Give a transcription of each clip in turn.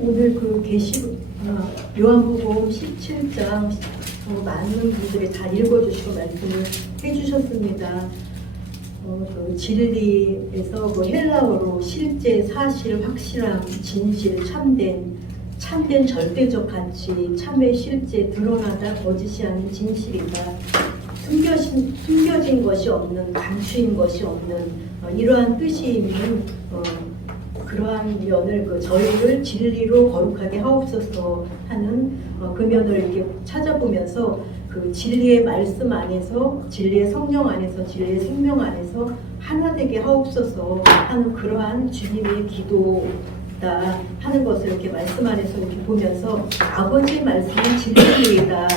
오늘 그 요한복음 17장 많은 분들이 다 읽어주시고 말씀을 해주셨습니다. 그 진리에서 그 헬라어로 실제, 사실, 확실함, 진실, 참된 절대적 가치, 참의 실제, 드러나다 거짓이 아닌 진실이다. 숨겨진 것이 없는, 감추인 것이 없는 이러한 뜻이 있는 그러한 면을 저희를 진리로 거룩하게 하옵소서 하는 그 면을 이렇게 찾아보면서 그 진리의 말씀 안에서, 진리의 성령 안에서, 진리의 생명 안에서 하나 되게 하옵소서 하는 그러한 주님의 기도다 하는 것을 이렇게 말씀 안에서 이렇게 보면서 아버지의 말씀은 진리이다.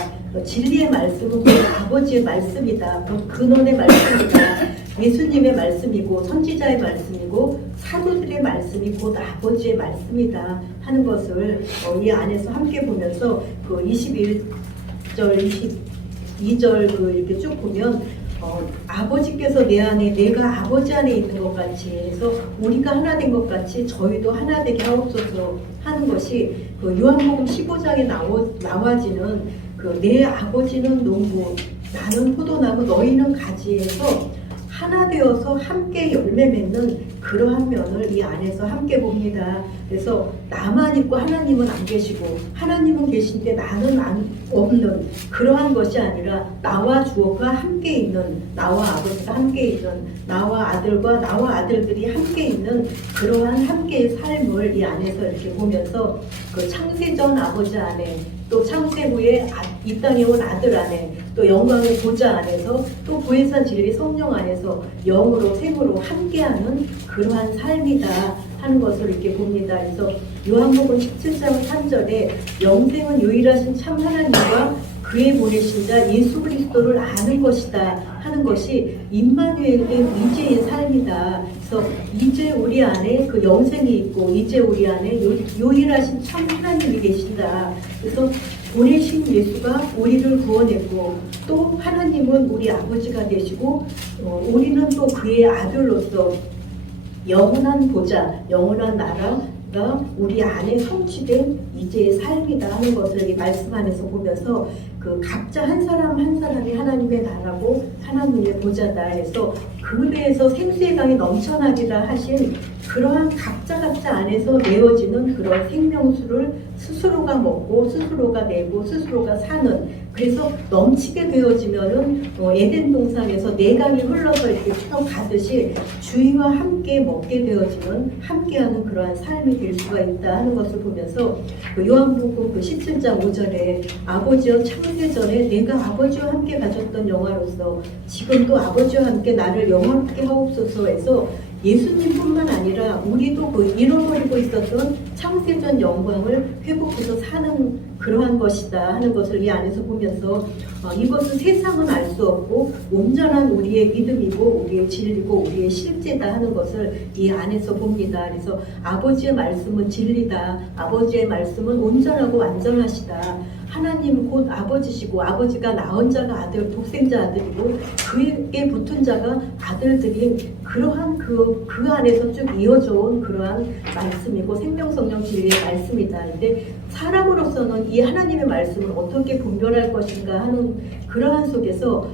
진리의 말씀은 곧 아버지의 말씀이다. 곧 근원의 말씀이다. 예수님의 말씀이고 선지자의 말씀이고 사도들의 말씀이 곧 아버지의 말씀이다 하는 것을 이 안에서 함께 보면서 그 21절, 22절 이렇게 쭉 보면 아버지께서 내 안에 내가 아버지 안에 있는 것 같이 해서 우리가 하나 된 것 같이 저희도 하나 되게 하옵소서 하는 것이 그 요한복음 15장에 나와지는 그 내 아버지는 농부 나는 포도나무 너희는 가지에서 하나 되어서 함께 열매 맺는 그러한 면을 이 안에서 함께 봅니다. 그래서 나만 있고 하나님은 안 계시고 하나님은 계신데 나는 없는 그러한 것이 아니라 나와 주어가 함께 있는, 나와 아버지가 함께 있는, 나와 아들과 나와 아들들이 함께 있는 그러한 함께의 삶을 이 안에서 이렇게 보면서 그 창세전 아버지 안에 또 창세 후에 이 땅에 온 아들 안에 또 영광의 보좌 안에서 또 보혜사 진리 성령 안에서 영으로 생으로 함께하는 그러한 삶이다 하는 것을 이렇게 봅니다. 그래서 요한복음 17장 3절에 영생은 유일하신 참 하나님과 그의 보내신 자 예수 그리스도를 아는 것이다 하는 것이 임마누엘된 이제의 삶이다. 그래서 이제 우리 안에 그 영생이 있고 이제 우리 안에 유일하신 참 하나님이 계신다. 그래서 보내신 예수가 우리를 구원했고 또 하나님은 우리 아버지가 되시고 우리는 또 그의 아들로서 영원한 보좌, 영원한 나라가 우리 안에 성취된 이제의 삶이다 하는 것을 이 말씀 안에서 보면서 그 각자 한 사람 한 사람이 하나님의 나라고 하나님의 보좌다 해서 그에서 생수의 강이 넘쳐나리라 하신 그러한 각자 안에서 내어지는 그런 생명수를 스스로가 먹고 스스로가 내고 스스로가 사는, 그래서 넘치게 되어지면은 에덴 동산에서 내강이 흘러서 이렇게 흘러가듯이 주위와 함께 먹게 되어지는 함께하는 그러한 삶이 될 수가 있다 하는 것을 보면서 그 요한복음 그 17장 5절에 아버지여 창세전에 내가 아버지와 함께 가졌던 영화로서 지금도 아버지와 함께 나를 영화롭게 하옵소서에서 예수님뿐만 아니라 우리도 그 잃어버리고 있었던 창세전 영광을 회복해서 사는 그러한 것이다 하는 것을 이 안에서 보면서 이것은 세상은 알 수 없고 온전한 우리의 믿음이고 우리의 진리고 우리의 실제다 하는 것을 이 안에서 봅니다. 그래서 아버지의 말씀은 진리다. 아버지의 말씀은 온전하고 완전하시다. 하나님 곧 아버지시고 아버지가 낳은 자가 아들, 독생자 아들이고 그에게 붙은 자가 아들들인 그러한 그 안에서 쭉 이어져 온 그러한 말씀이고 생명성령 진리의 말씀이다. 근데 사람으로서는 이 하나님의 말씀을 어떻게 분별할 것인가 하는 그러한 속에서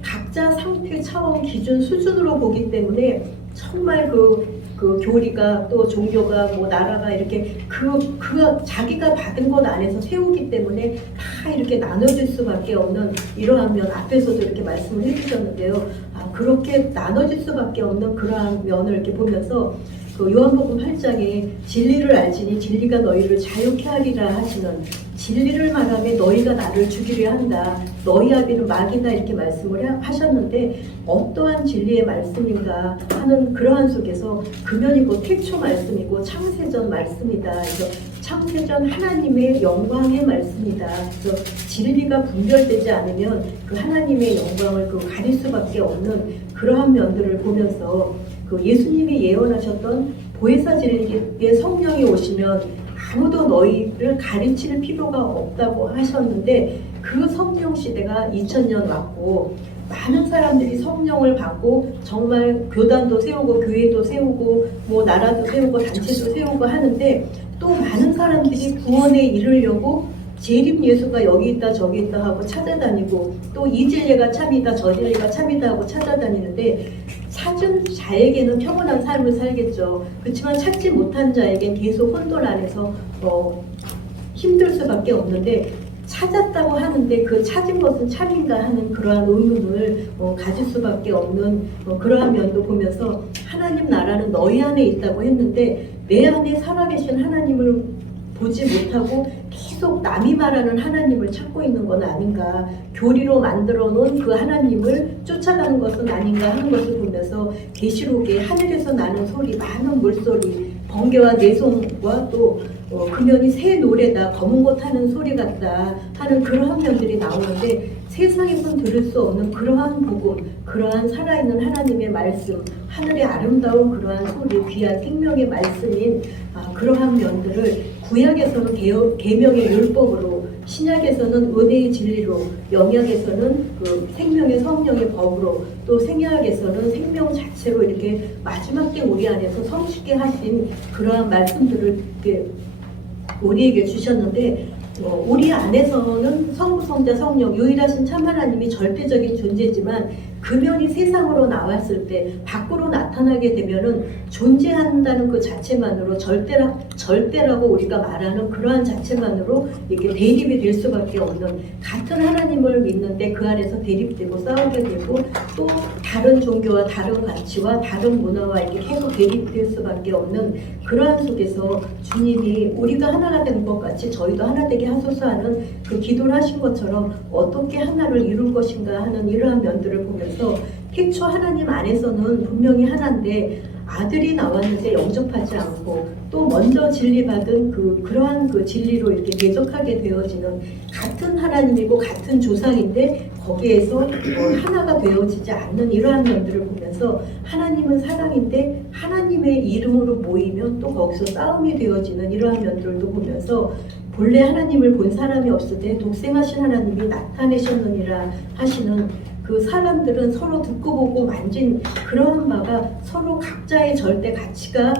각자 상태, 차원, 기준, 수준으로 보기 때문에 정말 그 교리가 또 종교가 뭐 나라가 이렇게 자기가 받은 것 안에서 세우기 때문에 다 이렇게 나눠질 수밖에 없는 이러한 면 앞에서도 이렇게 말씀을 해주셨는데요. 그렇게 나눠질 수밖에 없는 그러한 면을 이렇게 보면서 그 요한복음 8장에 진리를 알지니 진리가 너희를 자유케 하리라 하시는, 진리를 말하며 너희가 나를 죽이려 한다. 너희 아비는 마귀다 이렇게 말씀을 하셨는데 어떠한 진리의 말씀인가 하는 그러한 속에서 금연이고 태초 말씀이고 창세전 말씀이다. 그래서 창세전 하나님의 영광의 말씀이다. 그래서 진리가 분별되지 않으면 그 하나님의 영광을 가릴 수밖에 없는 그러한 면들을 보면서 그 예수님이 예언하셨던 보혜사 진리의 성령이 오시면 아무도 너희를 가르칠 필요가 없다고 하셨는데 그 성령 시대가 2000년 왔고 많은 사람들이 성령을 받고 정말 교단도 세우고 교회도 세우고 뭐 나라도 세우고 단체도 세우고 하는데 또 많은 사람들이 구원에 이르려고 재림 예수가 여기 있다 저기 있다 하고 찾아다니고 또 이 진리가 참이다 저 진리가 참이다 하고 찾아다니는데 찾은 자에게는 평온한 삶을 살겠죠. 그렇지만 찾지 못한 자에겐 계속 혼돈 안에서 힘들 수밖에 없는데 찾았다고 하는데 그 찾은 것은 참인가 하는 그러한 의문을 가질 수밖에 없는 그러한 면도 보면서 하나님 나라는 너희 안에 있다고 했는데 내 안에 살아계신 하나님을 보지 못하고 계속 남이 말하는 하나님을 찾고 있는 건 아닌가, 교리로 만들어 놓은 그 하나님을 쫓아가는 것은 아닌가 하는 것을 보면서 계시록에 하늘에서 나는 소리, 많은 물소리, 번개와 내송과 또 그년이 새 노래다, 검은 곳 하는 소리 같다 하는 그러한 면들이 나오는데 세상에선 들을 수 없는 그러한 복음, 그러한 살아있는 하나님의 말씀, 하늘의 아름다운 그러한 소리, 귀한 생명의 말씀인 그러한 면들을 구약에서는 계명의 율법으로, 신약에서는 은혜의 진리로, 영약에서는 그 생명의 성령의 법으로, 또 생약에서는 생명 자체로 이렇게 마지막 때 우리 안에서 성취게 하신 그러한 말씀들을 이렇게 우리에게 주셨는데 우리 안에서는 성부, 성자, 성령 유일하신 참 하나님이 절대적인 존재지만 금연이 세상으로 나왔을 때 밖으로 나타나게 되면은 존재한다는 그 자체만으로 절대라고 우리가 말하는 그러한 자체만으로 이렇게 대립이 될 수밖에 없는, 같은 하나님을 믿는데 그 안에서 대립되고 싸우게 되고 또 다른 종교와 다른 가치와 다른 문화와 이렇게 계속 대립될 수밖에 없는 그러한 속에서 주님이 우리가 하나가 된 것 같이 저희도 하나 되게 하소서 하는 그 기도를 하신 것처럼 어떻게 하나를 이룰 것인가 하는 이러한 면들을 보면서 태초 하나님 안에서는 분명히 하나인데 아들이 나왔는데 영접하지 않고 또 먼저 진리받은 그러한 그 진리로 이렇게 대적하게 되어지는, 같은 하나님이고 같은 조상인데 거기에서 하나가 되어지지 않는 이러한 면들을 보면서 하나님은 사랑인데 하나님의 이름으로 모이면 또 거기서 싸움이 되어지는 이러한 면들도 보면서 본래 하나님을 본 사람이 없을 때 독생하신 하나님이 나타내셨느니라 하시는 그 사람들은 서로 듣고 보고 만진 그러한 바가 서로 각자의 절대 가치가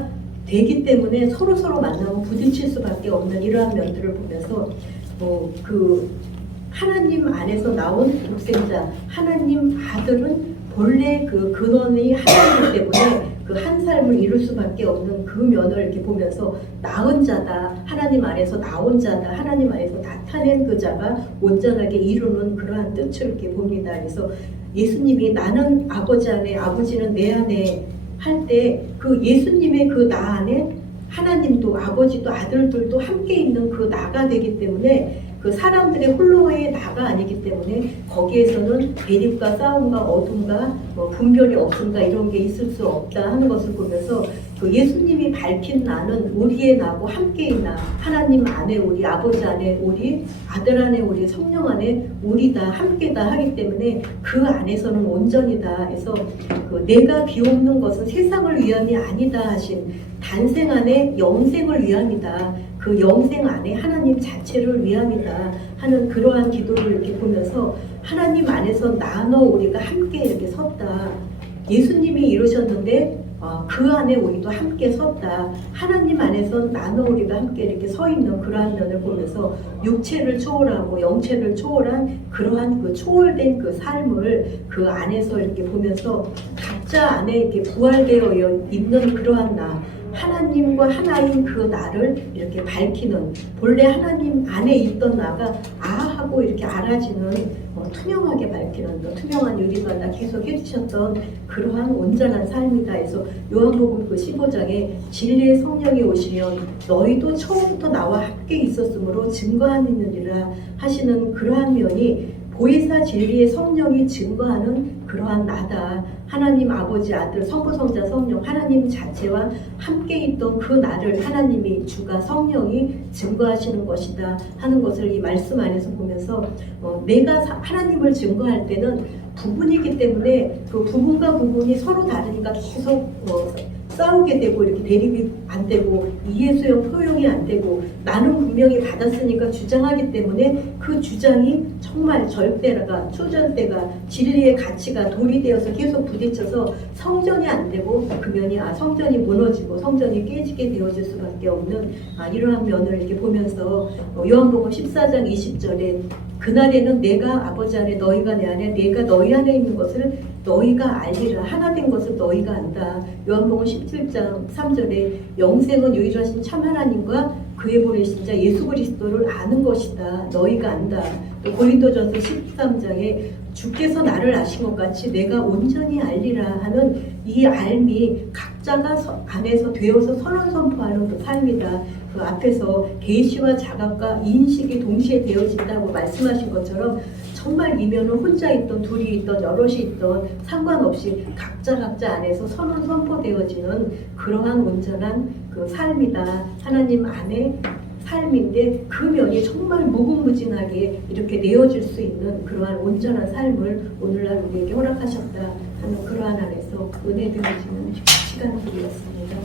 되기 때문에 서로 만나고 부딪힐 수밖에 없는 이러한 면들을 보면서 그 하나님 안에서 나온 독생자 하나님 아들은 본래 그 근원이 하나님이기 때문에 그 한 삶을 이룰 수밖에 없는 그 면을 이렇게 보면서 나은 자다, 하나님 안에서 나온 자다, 하나님 안에서 나타낸 그 자가 온전하게 이루는 그러한 뜻을 이렇게 봅니다. 그래서 예수님이 나는 아버지 안에, 아버지는 내 안에 할 때 그 예수님의 그 나 안에 하나님도 아버지도 아들들도 함께 있는 그 나가 되기 때문에 그 사람들의 홀로의 나가 아니기 때문에 거기에서는 대립과 싸움과 어둠과 분별이 없음과 이런 게 있을 수 없다 하는 것을 보면서 그 예수님이 밝힌 나는 우리의 나고 함께인 나, 하나님 안에 우리, 아버지 안에 우리, 아들 안에 우리, 성령 안에 우리다, 함께다 하기 때문에 그 안에서는 온전이다 해서 그 내가 비옵는 것은 세상을 위함이 아니다 하신 단생 안에 영생을 위함이다, 그 영생 안에 하나님 자체를 위함이다 하는 그러한 기도를 이렇게 보면서 하나님 안에서 나눠 우리가 함께 이렇게 섰다. 예수님이 이루셨는데 그 안에 우리도 함께 섰다. 하나님 안에서 나눠 우리가 함께 이렇게 서 있는 그러한 면을 보면서 육체를 초월하고 영체를 초월한 그러한 그 초월된 그 삶을 그 안에서 이렇게 보면서 각자 안에 이렇게 부활되어 있는 그러한 나, 하나님과 하나인 그 나를 이렇게 밝히는, 본래 하나님 안에 있던 나가 하고 이렇게 알아지는 투명하게 밝히는 투명한 유리바다 계속 해주셨던 그러한 온전한 삶이다 해서 요한복음 그 15장에 진리의 성령이 오시면 너희도 처음부터 나와 함께 있었으므로 증거하느니라 하시는 그러한 면이 보혜사 진리의 성령이 증거하는 그러한 나다. 하나님 아버지, 아들, 성부, 성자, 성령, 하나님 자체와 함께 있던 그 나를 하나님이 주가 성령이 증거하시는 것이다 하는 것을 이 말씀 안에서 보면서 내가 하나님을 증거할 때는 부분이기 때문에 그 부분과 부분이 서로 다르니까 계속 싸우게 되고 이렇게 대립이 안 되고 이해 수용 포용이 안 되고 나는 분명히 받았으니까 주장하기 때문에 그 주장이 정말 절대가 초절대가 진리의 가치가 돌이 되어서 계속 부딪혀서 성전이 안 되고 그면이 성전이 무너지고 성전이 깨지게 되어질 수밖에 없는 이러한 면을 이렇게 보면서 요한복음 14장 20절에 그날에는 내가 아버지 안에 너희가 내 안에 내가 너희 안에 있는 것을 너희가 알리라. 하나 된 것을 너희가 안다. 요한복음 17장 3절에 영생은 유일하신 참 하나님과 그의 보내신 자 예수 그리스도를 아는 것이다. 너희가 안다. 또 고린도전서 13장에 주께서 나를 아신 것 같이 내가 온전히 알리라 하는 이 알미 각자가 안에서 되어서 선언 선포하는 그 삶이다. 그 앞에서 계시와 자각과 인식이 동시에 되어진다고 말씀하신 것처럼 정말 이면은 혼자 있던 둘이 있던 여럿이 있던 상관없이 각자 안에서 선언 선포되어지는 그러한 온전한 그 삶이다. 하나님 안에 삶인데 그 면이 정말 무궁무진하게 이렇게 내어질 수 있는 그러한 온전한 삶을 오늘날 우리에게 허락하셨다 하는 그러한 안에서 은혜 드려지는 시간을 드렸습니다.